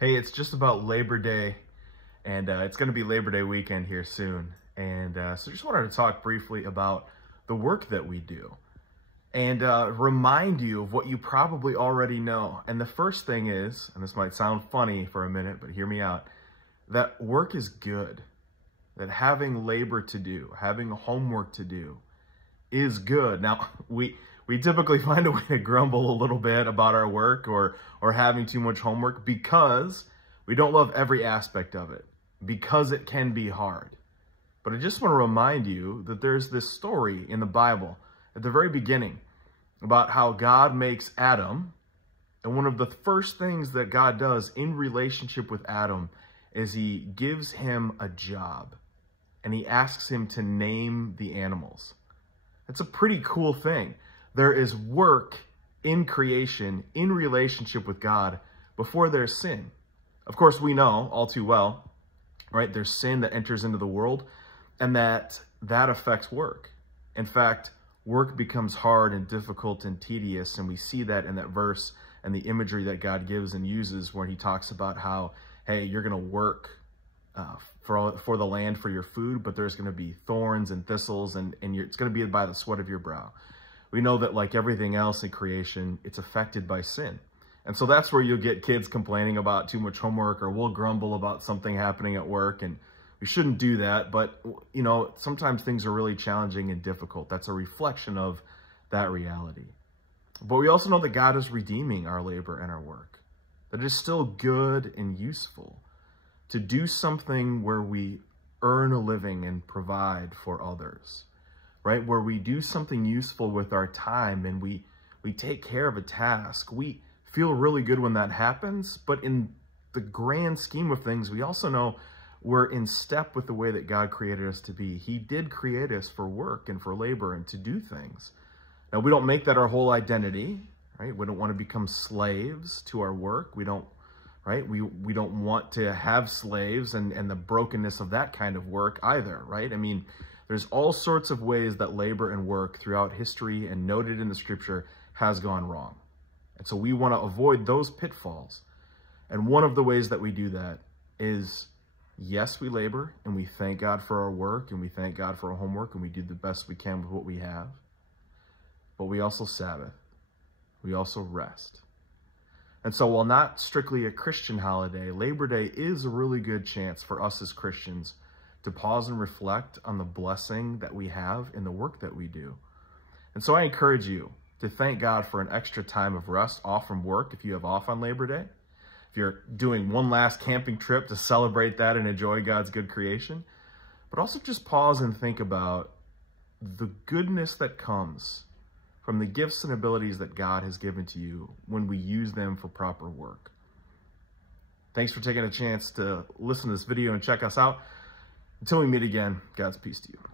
Hey, it's just about Labor Day, and it's going to be Labor Day weekend here soon. And so just wanted to talk briefly about the work that we do and remind you of what you probably already know. And the first thing is, and this might sound funny for a minute, but hear me out, that work is good. That having labor to do, having homework to do is good. Now, we typically find a way to grumble a little bit about our work or having too much homework because we don't love every aspect of it, because it can be hard. But I just want to remind you that there's this story in the Bible at the very beginning about how God makes Adam, and one of the first things that God does in relationship with Adam is he gives him a job, and he asks him to name the animals. That's a pretty cool thing. There is work in creation, in relationship with God, before there's sin. Of course, we know all too well, right? There's sin that enters into the world, and that affects work. In fact, work becomes hard and difficult and tedious, and we see that in that verse and the imagery that God gives and uses where he talks about how, hey, you're going to work for the land for your food, but there's going to be thorns and thistles, and it's going to be by the sweat of your brow. We know that like everything else in creation, it's affected by sin. And so that's where you'll get kids complaining about too much homework, or we'll grumble about something happening at work, and we shouldn't do that. But, you know, sometimes things are really challenging and difficult. That's a reflection of that reality. But we also know that God is redeeming our labor and our work, that it is still good and useful to do something where we earn a living and provide for others, right? Where we do something useful with our time and we take care of a task. We feel really good when that happens, but in the grand scheme of things, we also know we're in step with the way that God created us to be. He did create us for work and for labor and to do things. Now, we don't make that our whole identity, right? We don't want to become slaves to our work. We don't, right? We don't want to have slaves and the brokenness of that kind of work either, right? I mean, there's all sorts of ways that labor and work throughout history and noted in the scripture has gone wrong. And so we want to avoid those pitfalls. And one of the ways that we do that is, yes, we labor and we thank God for our work and we thank God for our homework and we do the best we can with what we have. But we also Sabbath. We also rest. And so while not strictly a Christian holiday, Labor Day is a really good chance for us as Christians to pause and reflect on the blessing that we have in the work that we do. And so I encourage you to thank God for an extra time of rest off from work if you have off on Labor Day. If you're doing one last camping trip to celebrate that and enjoy God's good creation. But also just pause and think about the goodness that comes from the gifts and abilities that God has given to you when we use them for proper work. Thanks for taking a chance to listen to this video and check us out. Until we meet again, God's peace to you.